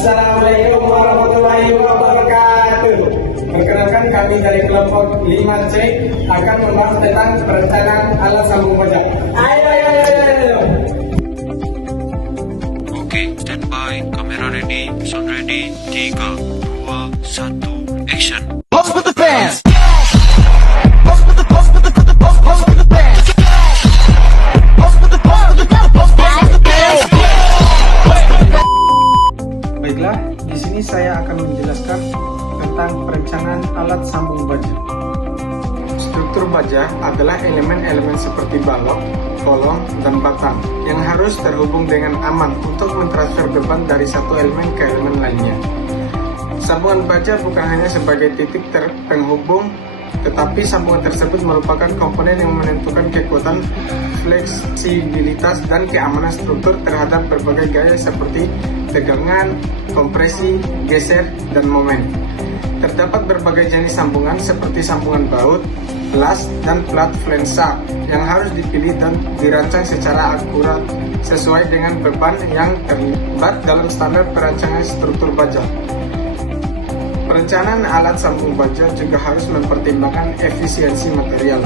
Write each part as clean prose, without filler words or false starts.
Assalamualaikum warahmatullahi wabarakatuh. Perkenalkan kami dari kelompok 5C akan membahas tentang perencanaan alat sambung baja. Ayo. Oke, standby, kamera ready, sound ready, 3, 2, 1, action. Pose with the fans. Baiklah, di sini saya akan menjelaskan tentang perencanaan alat sambung baja. Struktur baja adalah elemen-elemen seperti balok, kolong, dan batang yang harus terhubung dengan aman untuk mentransfer beban dari satu elemen ke elemen lainnya. Sambungan baja bukan hanya sebagai titik penghubung, tetapi sambungan tersebut merupakan komponen yang menentukan kekuatan, fleksibilitas, dan keamanan struktur terhadap berbagai gaya seperti tegangan, kompresi, geser, dan momen. Terdapat berbagai jenis sambungan seperti sambungan baut, las, dan plat flensa yang harus dipilih dan dirancang secara akurat sesuai dengan beban yang terlibat dalam standar perancangan struktur baja. Perencanaan alat sambung baja juga harus mempertimbangkan efisiensi material,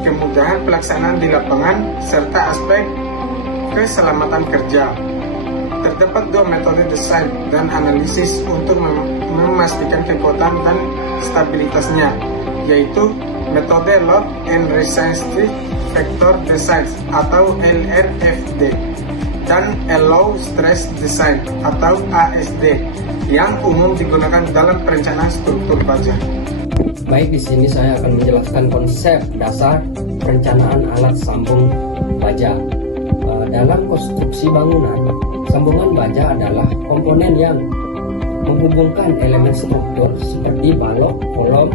kemudahan pelaksanaan di lapangan, serta aspek keselamatan kerja. Terdapat dua metode desain dan analisis untuk memastikan kekuatan dan stabilitasnya, yaitu metode Load and Resistance Factor Design atau LRFD dan Low Stress Design atau ASD yang umum digunakan dalam perencanaan struktur baja. Baik, di sini saya akan menjelaskan konsep dasar perencanaan alat sambung baja. Dalam konstruksi bangunan, sambungan baja adalah komponen yang menghubungkan elemen struktur seperti balok, kolom,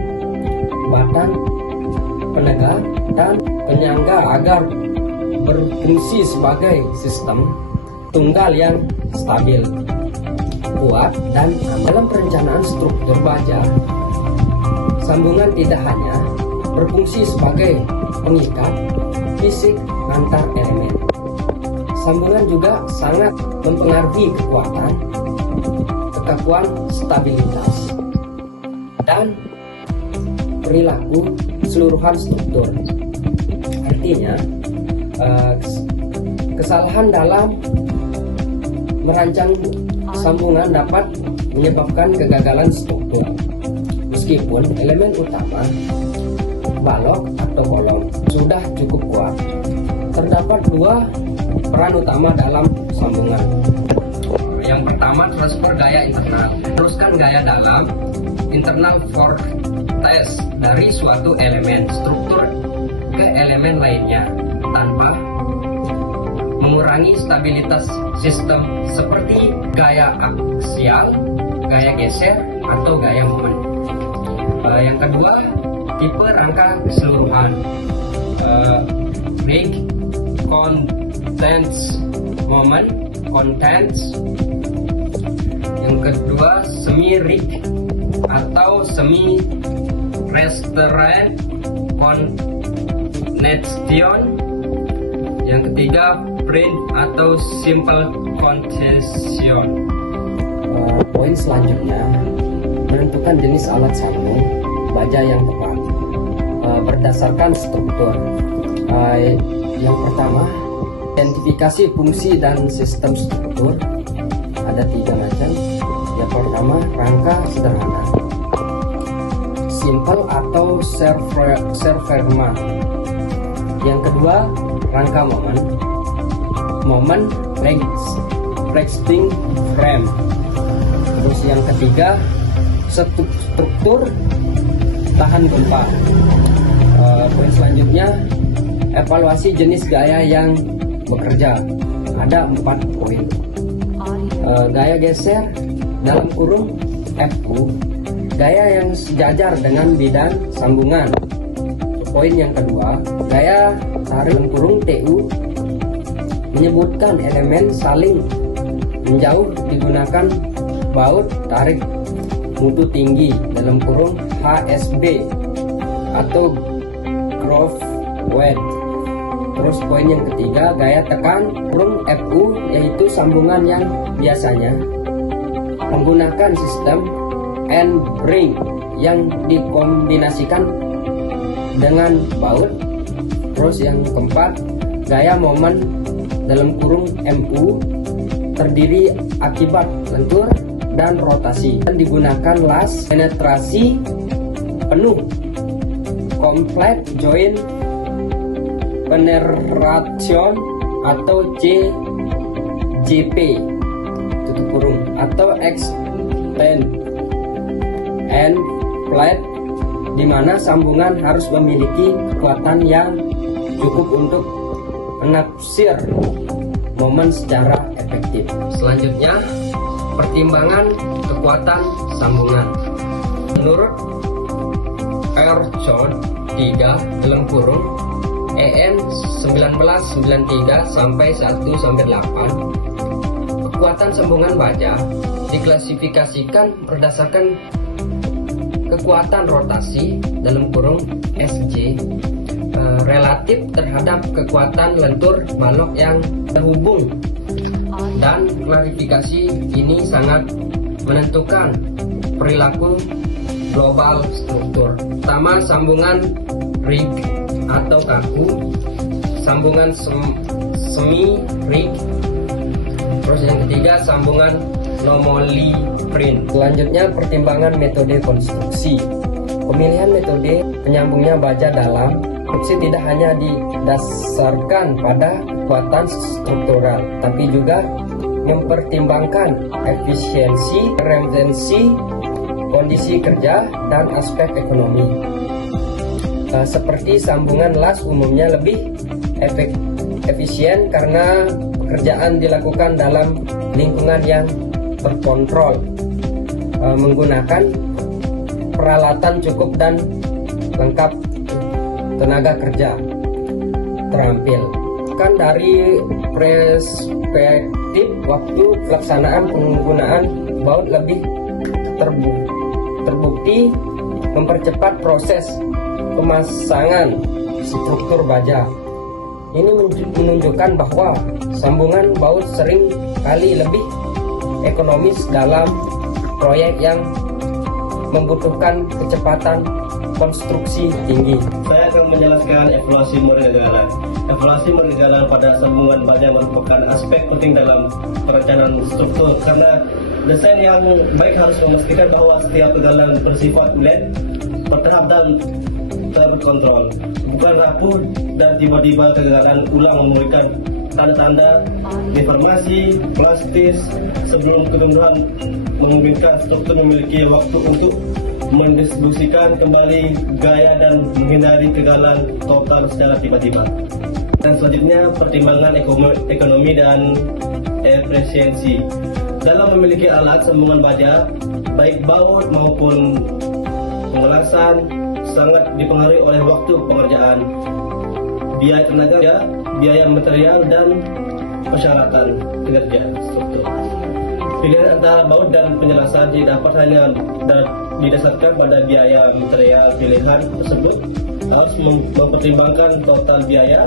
batang, penegak, dan penyangga agar berfungsi sebagai sistem tunggal yang stabil, kuat, dan dalam perencanaan struktur baja, sambungan tidak hanya berfungsi sebagai pengikat fisik antar elemen. Sambungan juga sangat mempengaruhi kekuatan, kekakuan, stabilitas, dan perilaku keseluruhan struktur. Artinya, kesalahan dalam merancang sambungan dapat menyebabkan kegagalan struktur. Meskipun elemen utama, balok atau kolom, sudah cukup kuat, terdapat dua peran utama dalam sambungan. Yang pertama, transfer gaya internal. Teruskan gaya dalam internal force dari suatu elemen struktur ke elemen lainnya tanpa mengurangi stabilitas sistem seperti gaya aksial, gaya geser, atau gaya momen. Yang kedua, tipe rangka keseluruhan. Rig, contents, moment, contents. Yang kedua, semi rig atau semi restaurant connection. Yang ketiga, print atau simple connection. Poin selanjutnya, menentukan jenis alat sambung baja yang tepat berdasarkan struktur. Yang pertama, identifikasi fungsi dan sistem struktur. Ada 3 macam. Yang pertama, rangka sederhana, simple atau serverman. Yang kedua, rangka momen flexing frame. Terus yang ketiga, struktur tahan gempa. Poin selanjutnya, evaluasi jenis gaya yang bekerja. Ada 4 poin. Gaya geser dalam kurung FU, gaya yang sejajar dengan bidang sambungan. Poin yang kedua, gaya tarik dalam kurung TU, menyebutkan elemen saling menjauh digunakan baut tarik mutu tinggi dalam kurung HSB atau groove weight. Terus poin yang ketiga, gaya tekan kurung FU, yaitu sambungan yang biasanya menggunakan sistem end bring yang dikombinasikan dengan baut. Terus yang keempat, gaya momen dalam kurung MU terdiri akibat lentur dan rotasi, dan digunakan las penetrasi penuh complete joint penetration atau CJP tutup kurung atau extend and flat, di mana sambungan harus memiliki kekuatan yang cukup untuk menafsir momen secara efektif. Selanjutnya, pertimbangan kekuatan sambungan. Menurut Earthon 3 dalam kurung EN 1993 sampai 1-8, kekuatan sambungan baja diklasifikasikan berdasarkan kekuatan rotasi dalam kurung SJ relatif terhadap kekuatan lentur balok yang terhubung, dan klarifikasi ini sangat menentukan perilaku global struktur. Pertama, sambungan rig atau kaku, sambungan semi rig, terus yang ketiga sambungan normally print. Selanjutnya, pertimbangan metode konstruksi. Pemilihan metode penyambungnya baja dalam konstruksi tidak hanya didasarkan pada kekuatan struktural, tapi juga mempertimbangkan efisiensi, retensi, kondisi kerja, dan aspek ekonomi. Seperti sambungan las umumnya lebih efisien karena pekerjaan dilakukan dalam lingkungan yang terkontrol, menggunakan peralatan cukup dan lengkap, tenaga kerja terampil. Kan dari perspektif waktu pelaksanaan penggunaan baut lebih terbukti mempercepat proses pemasangan struktur baja. Ini menunjukkan bahwa sambungan baut sering kali lebih ekonomis dalam proyek yang membutuhkan kecepatan konstruksi tinggi. Saya akan menjelaskan evaluasi mergagalan. Evaluasi mergagalan pada sambungan baja merupakan aspek penting dalam perencanaan struktur, karena desain yang baik harus memastikan bahwa setiap kegagalan bersifat flat, bertahap dan terkontrol, bukan rapuh dan tiba-tiba kegagalan ulang memberikan tanda-tanda deformasi plastis sebelum ketumbuhan memungkinkan struktur memiliki waktu untuk mendistribusikan kembali gaya dan menghindari kegagalan total secara tiba-tiba. Dan selanjutnya, pertimbangan ekonomi dan efisiensi. Dalam memiliki alat sambungan baja, baik baut maupun pengelasan, sangat dipengaruhi oleh waktu pengerjaan, biaya tenaga, biaya material, dan persyaratan kinerja struktur. Pilihan antara baut dan penjelasan tidak dapat hanya didasarkan pada biaya material. Pilihan tersebut harus mempertimbangkan total biaya